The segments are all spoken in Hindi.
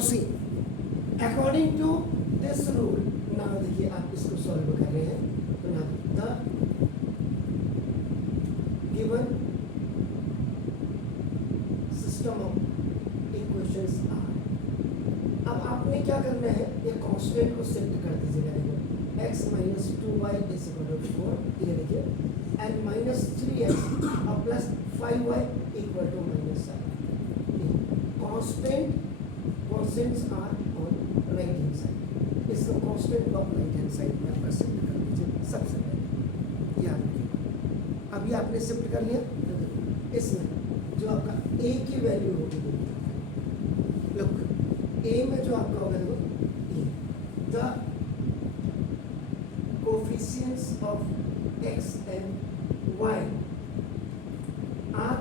Now see according to this rule, now देखिए आप इसको सॉल्व कर रहे हैं तो ना the given system of equations are, अब आपने क्या करना है, ये कांस्टेंट को शिफ्ट कर दीजिएगा। देखो x minus 2y is equal to 4, ये देखिए, एंड माइनस 3x और plus 5y equal to minus 7। Constants are on right hand side, इसको constant of right hand side में आपका शिफ्ट कर दीजिए सबसे पहले, याद रखिए। अभी आपने शिफ्ट कर लिया तो देखो इसमें जो आपका a की वैल्यू होगी, लुक a में जो आपका होगा देखो the coefficients of x and y are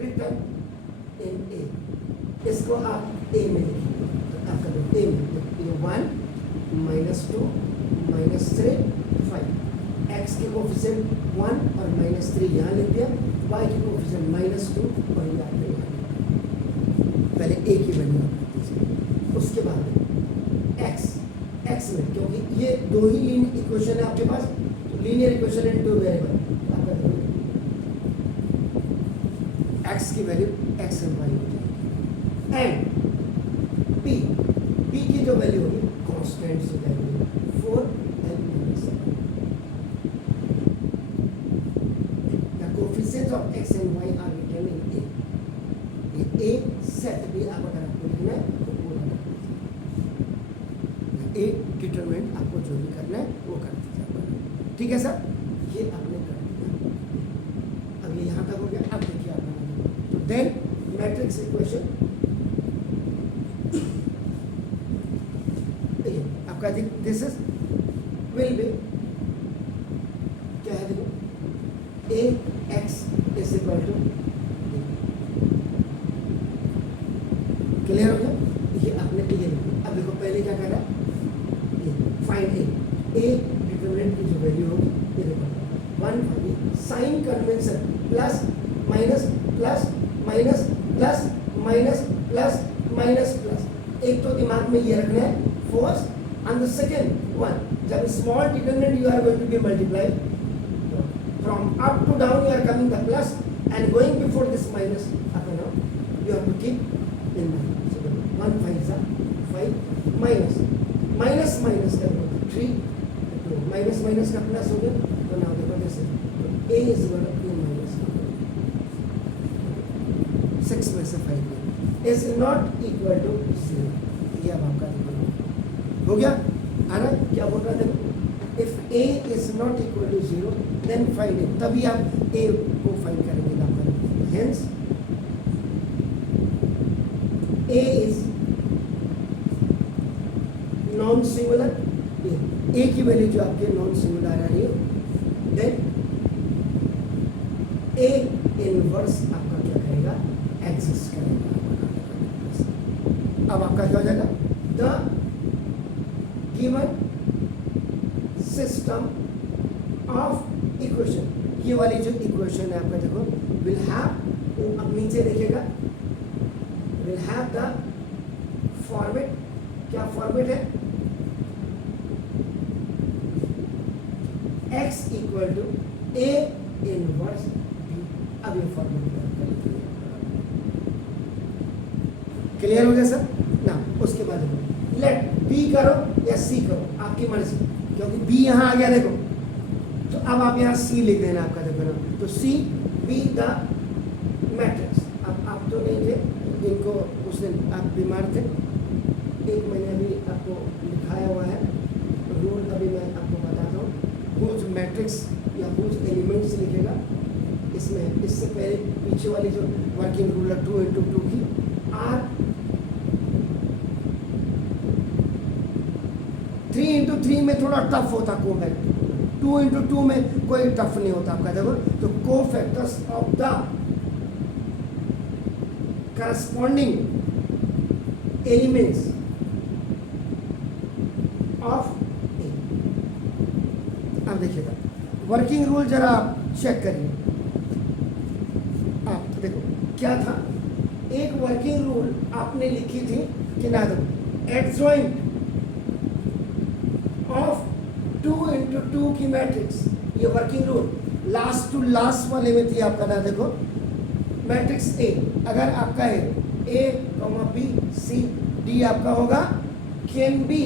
written in a, इसको आप a में लिखिए तो आपका देखो a में ये 1 माइनस 2 माइनस 3 5, x के कोफिशिएंट 1 और माइनस 3 यहाँ लिख दिया, y के कोफिशिएंट माइनस 2 और ये आपने यहाँ पहले a की वैल्यू दीजिए। उसके बाद x में, क्योंकि ये दो ही लीनियर इक्वेशन है आपके पास, तो linear equation in two variable, आपका देखो x की वैल्यू x एंड y हो जाएगी, एंड p की जो वैल्यू होगी कांस्टेंट्स हो जाएगी 4 and -7। The coefficients of x and y are written in a, ये a सेट भी आप अगर आपको लिखना है तो पूरा कर दीजिए, a डिटरमिनेंट आपको जो भी करना है वो कर दीजिए, ठीक है सर, ये आपने कर दिया। अब ये यहाँ तक हो गया, अब देखिए आप तो देन मैट्रिक्स इक्वेशन आपका दिस इज विल बी क्या है, देखो ax is equal to, clear हो गया, ये आपने ये लिखा। अब देखो पहले क्या कर रहा है, फाइंड a डिटरमिनेंट की जो वैल्यू होगी, ये देखो 1 sign convention plus minus plus minus plus minus plus minus plus, एक तो दिमाग में ये रखना है first, and the second one, जब small determinant you are going to be multiply from up to down, you are coming the plus and going before this minus up and down, you have to keep in mind. 1 5 5 minus minus minus कर दो 3, तो माइनस माइनस का प्लस हो गया, तो नाउ देखो जैसे a is equal to minus 6 में से 5 इज नॉट इक्वल टू 0, ये अब आपका हो गया, है ना। क्या बोल रहा था, if a is not equal to 0 then find it, तभी आप a को फाइंड करेंगे आपका, hence a is non singular, a की वैल्यू जो आपके नॉन सिंगुलर आ रही है, देन a इनवर्स आपका क्या करेगा, एग्जिस्ट करेगा। अब आपका क्या हो जाएगा, the given system of equation, ये वाली जो इक्वेशन है आपका देखो विल हैव, अब नीचे देखिएगा विल हैव द फॉर्मेट, क्या फॉर्मेट है, x equal to a inverse b। अब ये फॉर्मेट क्लियर हो गया सर ना। उसके बाद लेट b करो या c करो, आपकी मर्जी, क्योंकि b यहाँ आ गया देखो, तो अब आप यहाँ c लिख देना आपका देखो ना, तो c b द मैट्रिक्स। अब आप तो नहीं थे, इनको उस दिन आप बीमार थे, एक मैंने अभी आपको लिखाया हुआ है रूल, अभी मैं आपको बताता हूँ। कुछ मैट्रिक्स या कुछ एलिमेंट्स लिखेगा इसमें, इससे पहले पीछे वाली जो वर्किंग रूल है 2 into 2 की, आर 3 into 3 में थोड़ा टफ होता कोफैक्टर, 2 into 2 में कोई टफ नहीं होता आपका देखो, तो cofactors of the corresponding elements of A. अब देखिएगा वर्किंग रूल जरा आप चेक करिए, आप देखो क्या था, एक वर्किंग रूल आपने लिखी थी कि ना दो एडजॉइंट ऑफ 2 × 2 की मैट्रिक्स, ये working rule last to last वाले में थी आपका ना देखो मैट्रिक्स ए, अगर आपका है ए बी सी डी आपका होगा कैन बी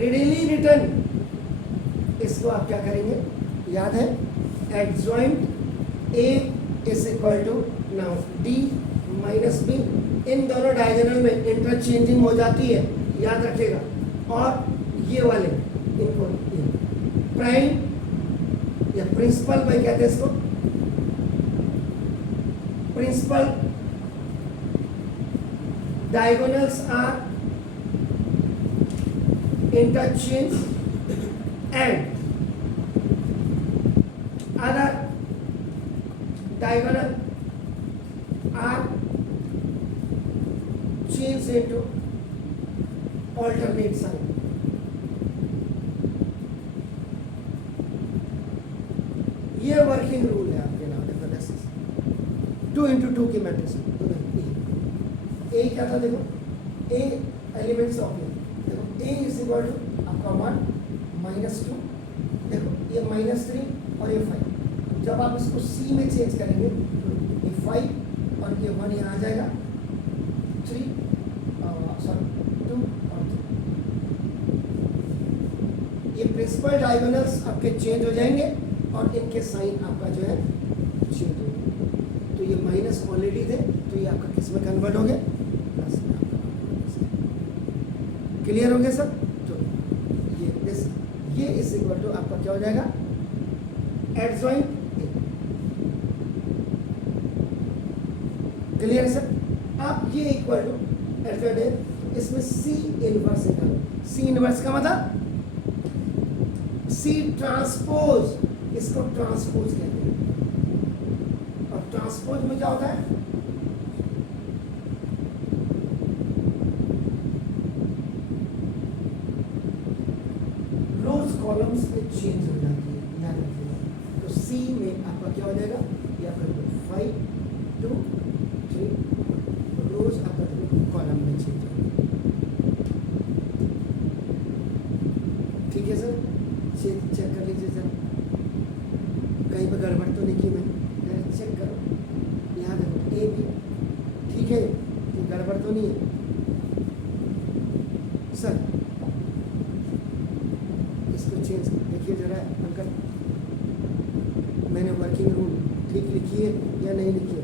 readily written, इसको आप क्या करेंगे याद है adjoint A is equal to now D minus B, इन दोनों डायगोनल में इंटरचेंजिंग हो जाती है याद रखिएगा, और ये वाले इनको प्राइम या प्रिंसिपल भाई कहते हैं इसको, principal diagonals are interchange and other diagonal are changed into alternate sign. ये वर्किंग रूल है आपके नाम देखो 2 × 2 की मैट्रिक्स ए क्या था देखो A elements of A is equal to आपका 1 -2, देखो ये -3 और ये 5, जब आप इसको सी में चेंज करेंगे तो ये 5 और ये 1 यहाँ आ जाएगा, 3 सॉरी 2 और 3, ये प्रिंसिपल डायगोनल्स आपके चेंज हो जाएंगे और इनके साइन आपका जो है चेंज हो जाएगा, तो ये माइनस ऑलरेडी थे तो ये आपका किस में कन्वर्ट हो गया प्लस में। क्लियर हो गया सब, तो ये इस इक्वल टू आपका क्या हो जाएगा एडजॉइंट ए, क्लियर है सर। आप ये इक्वल टू एडजॉइंट ए, इसमें सी इनवर्स निकालो, सी इनवर्स का मतलब सी ट्रांसपोज, इसको ट्रांसपोज कहते हैं, और ट्रांसपोज में क्या होता है कॉलम्स में चेंज हो जाती है याद रखिएगा, तो सी में आपका क्या हो जाएगा ये आपका 5 2 3 रोज आपका कॉलम में चेंज हो जाएगा, ठीक है सर। चेक कर लीजिए सर कहीं पर गड़बड़ तो नहीं की मैंने, चेक करो यहाँ देखो ए बी ठीक है, गड़बड़ तो नहीं है सर, चेंज देखिए जरा अंकल, मैंने वर्किंग रूल ठीक लिखी है या नहीं लिखी है,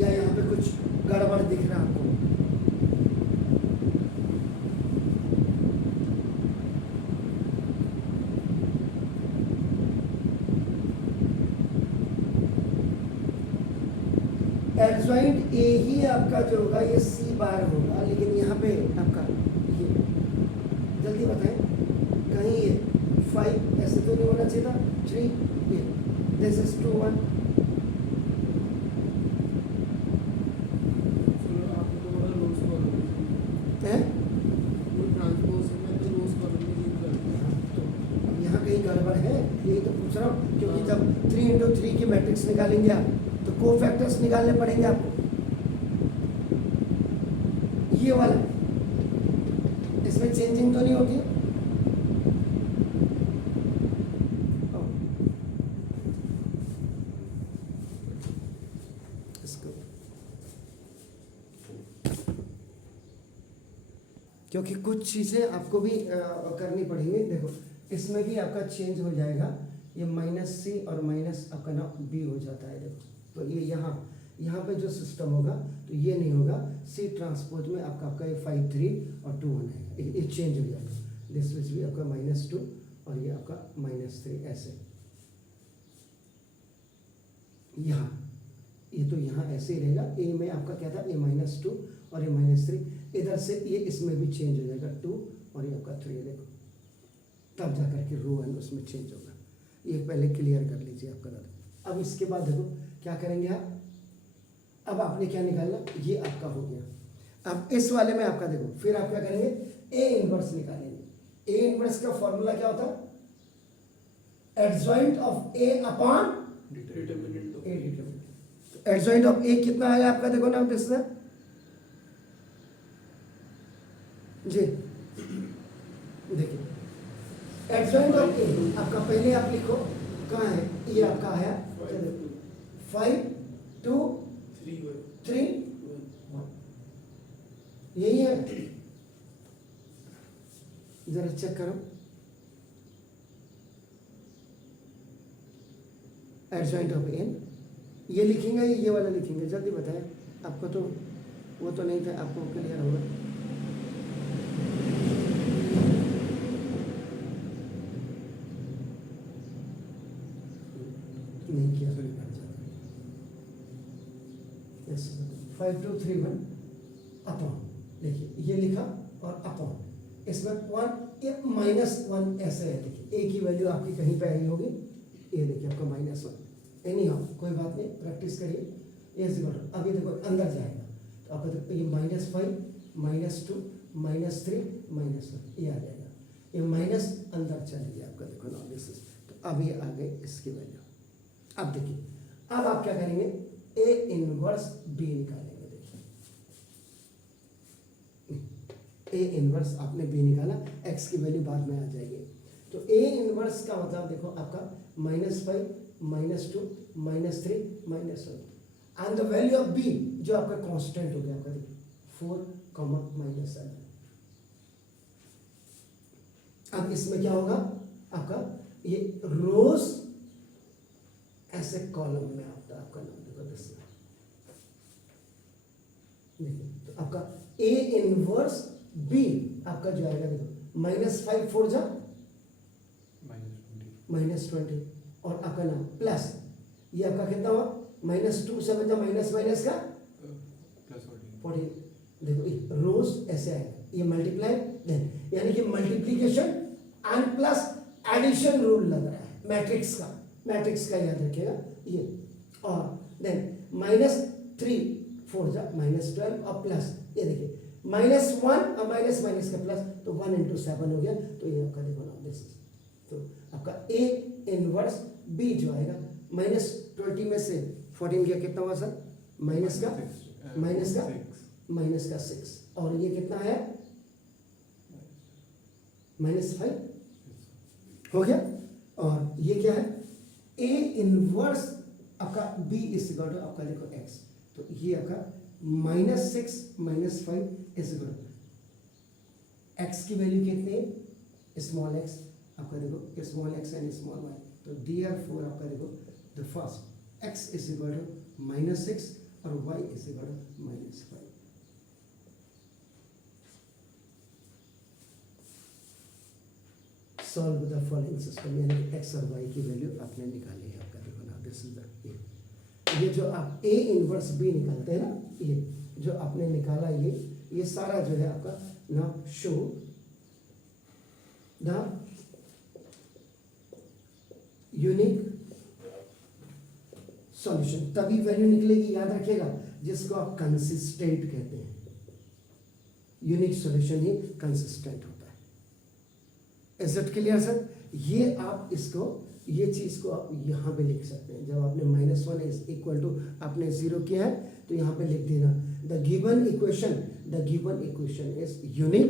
या यहाँ पे कुछ गड़बड़ दिख रहा है आपको? एडजॉइंट ए ही आपका जो होगा ये सी बार होगा, लेकिन यहाँ पे आपका ये जल्दी बताएं कहीं ये 5 ऐसे तो नहीं होना चाहिए था, 3 ये दिस इज 2 1 है, तो यहाँ कहीं गड़बड़ है यही तो पूछ रहा हूँ, क्योंकि जब 3 × 3 की मैट्रिक्स निकालेंगे आप तो कोफैक्टर्स निकालने पड़ेंगे आपको, ये वाला इसमें चेंजिंग तो नहीं होती, इसको क्योंकि कुछ चीजें आपको भी करनी पड़ेंगी, देखो इसमें भी आपका चेंज हो जाएगा, ये -c और माइनस आपका ना b हो जाता है, देखो तो ये यहाँ पे जो सिस्टम होगा तो ये नहीं होगा, सी ट्रांसपोज में आपका ये 5 3 और 2 1 है, ये चेंज हो जाएगा, दिस विच भी आपका -2 और ये आपका -3 ऐसे, यहाँ ये तो यहाँ ऐसे ही रहेगा, ए में आपका क्या था ये -2 और ये -3, इधर से ये इसमें भी चेंज हो जाएगा 2 और ये आपका 3, देखो तब जा करके रो एन उसमें चेंज होगा, ये पहले क्लियर कर लीजिए आपका दादा। अब इसके बाद देखो क्या करेंगे आप, अब आपने क्या निकालना, ये आपका हो गया, अब इस वाले में आपका देखो फिर आप क्या करेंगे ए इनवर्स निकालेंगे, ए इनवर्स का फॉर्मूला क्या होता है? Adjoint of A upon determinant of A determinant. Adjoint of A कितना है आपका, देखो ना दिस जी, देखिए एडजॉइंट ऑफ ए आपका, पहले आप लिखो कहाँ है, ये आपका आया 5 2 3 1, यही है, जरा चेक करो। एडजॉइंट ऑफ एन ये लिखेंगे, ये वाला लिखेंगे, जल्दी बताएं, आपको तो वो तो नहीं था, आपको क्लियर होगा। नहीं किया, 5 2 3 1 अपॉन, देखिए ये लिखा और अपॉन, इसमें 1 -1 ऐसे है, देखिए ए की वैल्यू आपकी कहीं पे आई होगी, ये देखिए आपका -1, एनी हाउ कोई बात नहीं, प्रैक्टिस करिए। ये जीरो, अभी देखो अंदर जाएगा तो आपको देखो ये -5 -2 -3 -1 ये आ जाएगा, ये माइनस अंदर चलेगी आपका, देखो ना दिस इज, तो अब ये आ गई इसकी वैल्यू। अब देखिए, अब आप क्या करेंगे, ए इनवर्स बी निकालेंगे, देखिए ए इनवर्स आपने बी निकाला, एक्स की वैल्यू बाद में आ जाएगी, तो ए इनवर्स का मतलब देखो आपका -5 -2 -3 -1, and the value of B जो आपका कांस्टेंट हो गया आपका, देखिए 4 -7। अब इसमें क्या होगा आपका, ये रोज ऐसे कॉलम में आता है आपका नाम, देखो दिस, देखिए तो आपका ए इनवर्स बी आपका जो आएगा, देखो -5 4 जा -20 और आपका नाम प्लस, ये आपका कितना हुआ, -2 7 जा माइनस का +14, देखो ये रोज ऐसे आएगा, ये मल्टीप्लाई देन, यानी कि multiplication and plus addition rule लग रहा है मैट्रिक्स का याद रखिएगा ये, और देन -3 4 जा -12 और प्लस, ये देखिए -1 और माइनस का प्लस, तो 1 × 7 हो गया, तो ये आपका देखो ना दिस, तो आपका ए इनवर्स बी जो आएगा, -20 में से 14 गया, कितना हुआ सर, माइनस का 6, और ये कितना है -5 हो गया, और ये क्या है, ए इनवर्स आपका बी इज इक्वल टू आपका देखो एक्स, तो ये आपका -6 -5 इज इक्वल टू एक्स की वैल्यू कितनी है, स्मॉल एक्स आपका देखो, small x and small y, तो therefore आपका देखो the first x is equal to -6 और y is equal to -5। Solve the following system, यानी एक्स और वाई की वैल्यू आपने निकाली है आपका, देखो ना दिस इज द, ये जो आप ए इनवर्स बी निकालते हैं ना, ये जो आपने निकाला, ये सारा जो है आपका ना, शो द यूनिक सॉल्यूशन, तभी वैल्यू निकलेगी, याद रखिएगा, जिसको आप कंसिस्टेंट कहते हैं, यूनिक सॉल्यूशन ही कंसिस्टेंट होता है। Is it clear sir? ये आप इसको, ये चीज को आप यहाँ पे लिख सकते हैं, जब आपने -1 इज इक्वल टू आपने 0 किया है, तो यहाँ पे लिख देना the given equation is unique,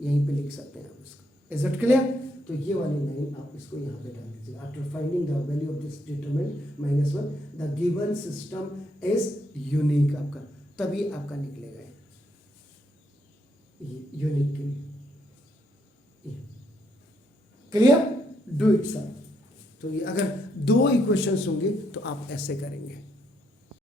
यहीं पे लिख सकते हैं आप इसको। Is it clear? तो ये वाली लाइन आप इसको यहाँ पे डाल दीजिए, after finding the value of this determinant -1 the given system is unique, आपका तभी आपका निकलेगा ये यूनिक के लिए। क्लियर? Do it sir. तो ये अगर 2 इक्वेशंस होंगे तो आप ऐसे करेंगे।